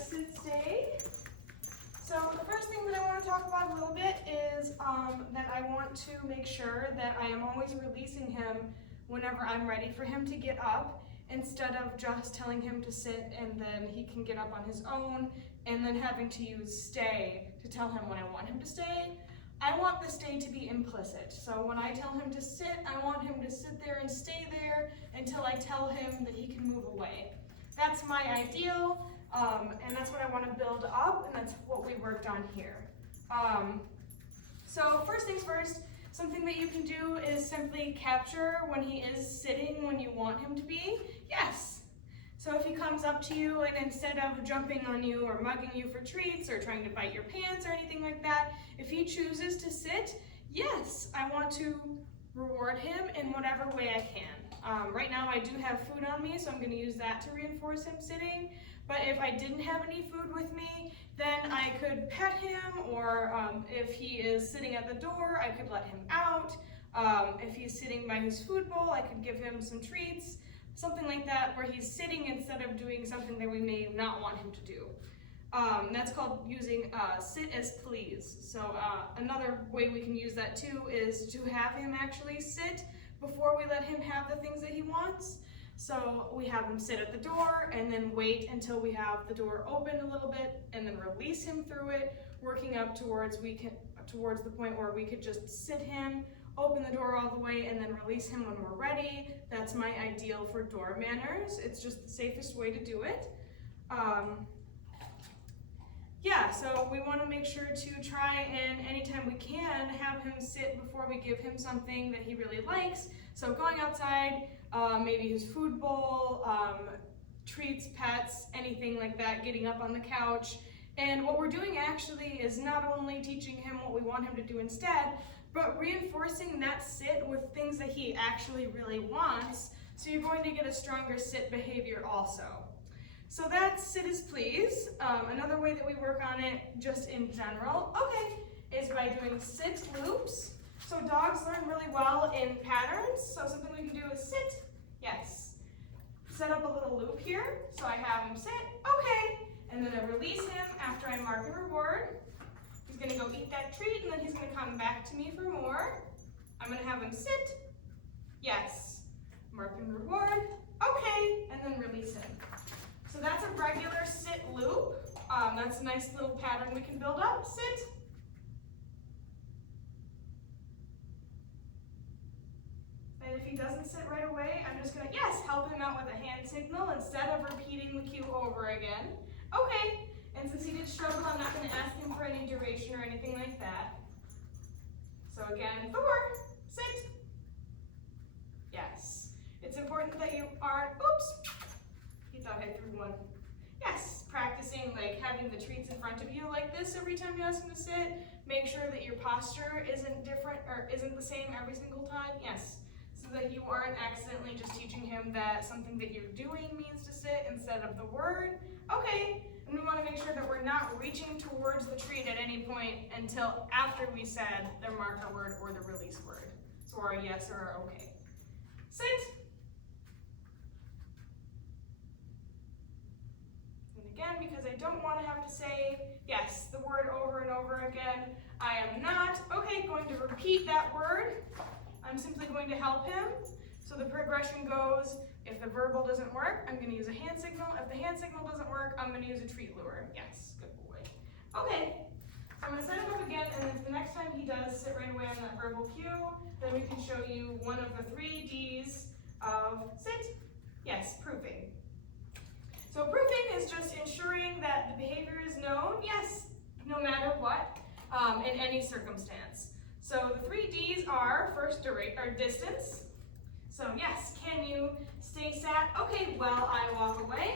sit stay. So the first thing that I want to talk about a little bit is that I want to make sure that I am always releasing him whenever I'm ready for him to get up, instead of just telling him to sit and then he can get up on his own and then having to use stay to tell him when I want him to stay. I want the stay to be implicit. So when I tell him to sit, I want him to sit there and stay there until I tell him that he can move away. That's my ideal, and that's what I want to build up, and that's what we worked on here. So first things first, something that you can do is simply capture when he is sitting when you want him to be. Yes. So if he comes up to you and instead of jumping on you or mugging you for treats or trying to bite your pants or anything like that, if he chooses to sit, yes, I want to reward him in whatever way I can. Right now I do have food on me, so I'm going to use that to reinforce him sitting. But if I didn't have any food with me, then I could pet him, or if he is sitting at the door, I could let him out. If he's sitting by his food bowl, I could give him some treats, something like that, where he's sitting instead of doing something that we may not want him to do. That's called using sit as please. So another way we can use that too is to have him actually sit before we let him have the things that he wants. So we have him sit at the door and then wait until we have the door open a little bit and then release him through it, working up towards the point where we could just sit him, open the door all the way, and then release him when we're ready. That's my ideal for door manners. It's just the safest way to do it. Yeah, so we want to make sure to try and anytime we can have him sit before we give him something that he really likes. So going outside, maybe his food bowl, treats, pets, anything like that, getting up on the couch. And what we're doing actually is not only teaching him what we want him to do instead, but reinforcing that sit with things that he actually really wants. So you're going to get a stronger sit behavior also. So that's sit as please. Another way that we work on it just in general, is by doing 6 loops. So dogs learn really well in patterns. So something we can do is sit, yes. Set up a little loop here. So I have him sit, and then I release him after I mark and reward. He's gonna go eat that treat and then he's gonna come back to me for more. I'm gonna have him sit, yes. Mark and reward, and then release him. So that's a regular sit loop. That's a nice little pattern we can build up. Sit. And if he doesn't sit right away, I'm just gonna, help him out with a hand signal instead of repeating the cue over again. And since he did struggle, I'm not gonna ask him for any duration or anything like that. So again, Thor, sit. Yes. It's important that you aren't, he thought I threw one. Yes, practicing like having the treats in front of you like this every time you ask him to sit. Make sure that your posture isn't different or isn't the same every single time. Yes, so that you aren't accidentally just teaching him that something that you're doing means to sit instead of the word. And we want to make sure that we're not reaching towards the treat at any point until after we said the marker word or the release word. So our yes or our okay. Sit. Again, because I don't want to have to say, yes, the word over and over again. I am not, going to repeat that word. I'm simply going to help him. So the progression goes, if the verbal doesn't work, I'm going to use a hand signal. If the hand signal doesn't work, I'm going to use a treat lure. Yes, good boy. So I'm going to set him up again, and if the next time he does sit right away on that verbal cue, then we can show you one of the 3 Ds of sit. Yes, proofing. So proofing is just ensuring that the behavior is known, yes, no matter what, in any circumstance. So the 3 Ds are first distance. So yes, can you stay sat? While I walk away.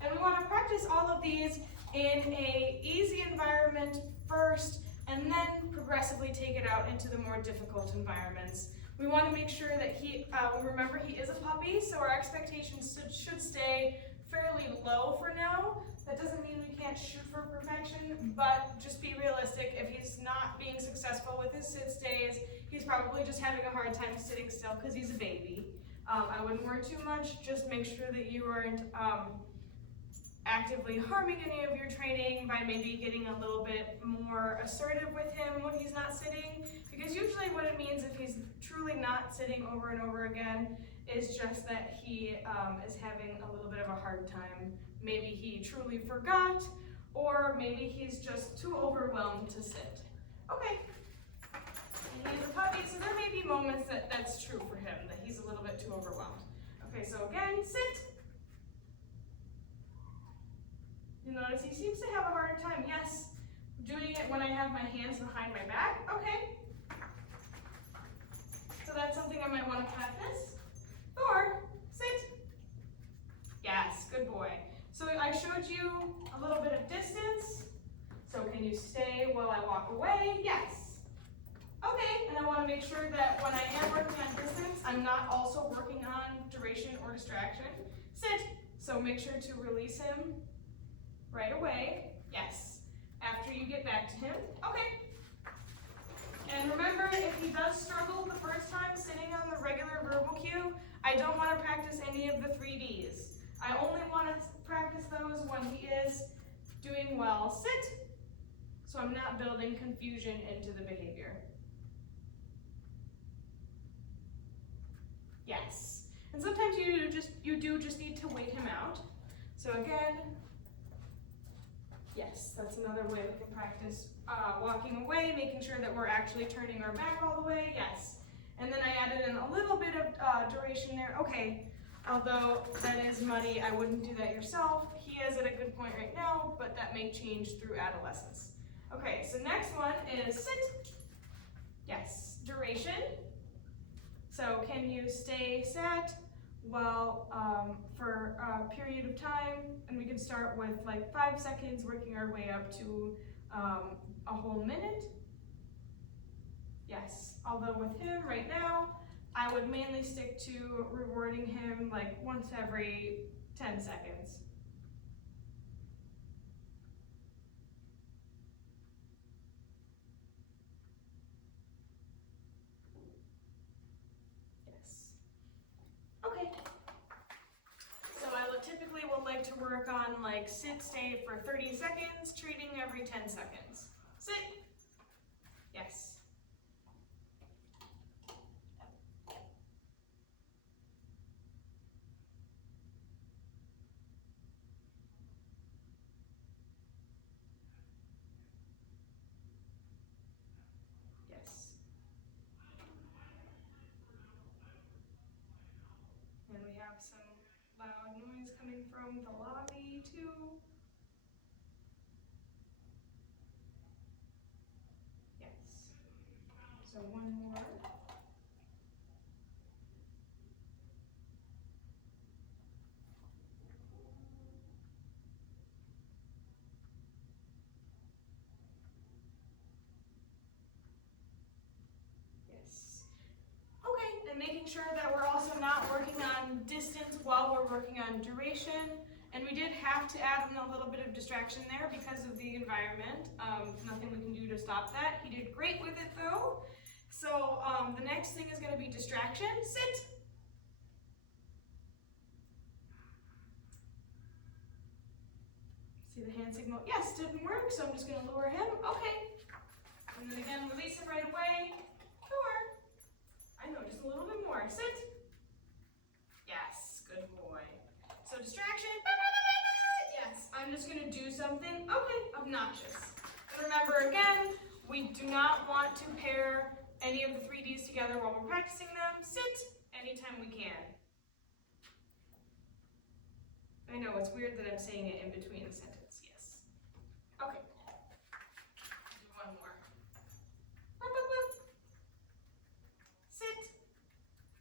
And we want to practice all of these in an easy environment first, and then progressively take it out into the more difficult environments. We want to make sure that we remember he is a puppy, so our expectations should stay fairly low for now. That doesn't mean we can't shoot for perfection, but just be realistic. If he's not being successful with his sit stays, he's probably just having a hard time sitting still because he's a baby. I wouldn't worry too much. Just make sure that you aren't actively harming any of your training by maybe getting a little bit more assertive with him when he's not sitting. Because usually what it means if he's truly not sitting over and over again is just that he is having a little bit of a hard time. Maybe he truly forgot, or maybe he's just too overwhelmed to sit. Okay, and he's a puppy, so there may be moments that that's true for him, that he's a little bit too overwhelmed. Okay, so again, sit. You notice he seems to have a harder time. Yes, doing it when I have my hands behind my back. Okay. So that's something I might want to practice. Thor, sit. Yes, good boy. So I showed you a little bit of distance. So can you stay while I walk away? Yes. Okay, and I want to make sure that when I am working on distance, I'm not also working on duration or distraction. Sit. So make sure to release him right away. Yes. After you get back to him. Okay. And remember, if he does struggle the first time sitting on the regular verbal cue, I don't want to practice any of the 3Ds. I only want to practice those when he is doing well. Sit. So I'm not building confusion into the behavior. Yes. And sometimes you do just need to wait him out. So again, yes, that's another way we can practice walking away, making sure that we're actually turning our back all the way. Yes. And then I added in a little bit of duration there. Okay, although that is muddy, I wouldn't do that yourself. He is at a good point right now, but that may change through adolescence. Okay, so next one is sit. Yes, duration. So can you stay sat for a period of time? And we can start with like 5 seconds, working our way up to a whole minute. Yes, although with him right now, I would mainly stick to rewarding him like once every 10 seconds. Yes. Okay. So I typically would like to work on like sit, stay for 30 seconds, treating every 10 seconds. Sit. Yes. Yes. And we have some loud noise coming from the lobby too. Yes. So one more. Yes. Okay, and making sure that we're also not working on distance while we're working on duration. And we did have to add in a little bit of distraction there because of the environment. Nothing we can do to stop that. He did great with it though. So the next thing is going to be distraction. Sit. See the hand signal? Yes, didn't work, so I'm just going to lure him. Okay. And then again, release him right away. Lure. I know, just a little bit more. Sit. Yes, good boy. So distraction. Yes, I'm just going to do something, okay, obnoxious. And remember again, we do not want to pair any of the 3Ds together while we're practicing them. Sit anytime we can. I know, it's weird that I'm saying it in between a sentence, yes. Okay. Do one more. Boop, boop, boop. Sit.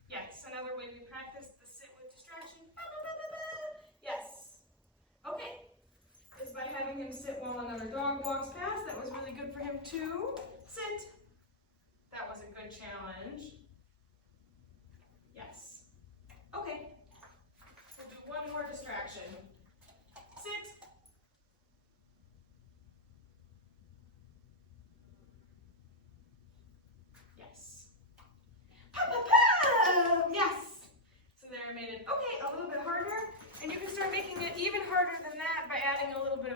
Yes, another way we practice the sit with distraction. Yes. Okay. Is by having him sit while another dog walks past. That was really good for him too. Sit. That was a good challenge. Yes. Okay. We'll do one more distraction. Sit. Yes. Yes. So there I made it, okay, a little bit harder. And you can start making it even harder than that by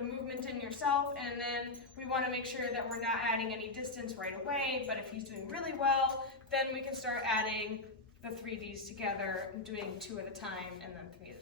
of movement in yourself, and then we want to make sure that we're not adding any distance right away, but if he's doing really well, then we can start adding the 3Ds together, doing 2 at a time, and then 3 at a time.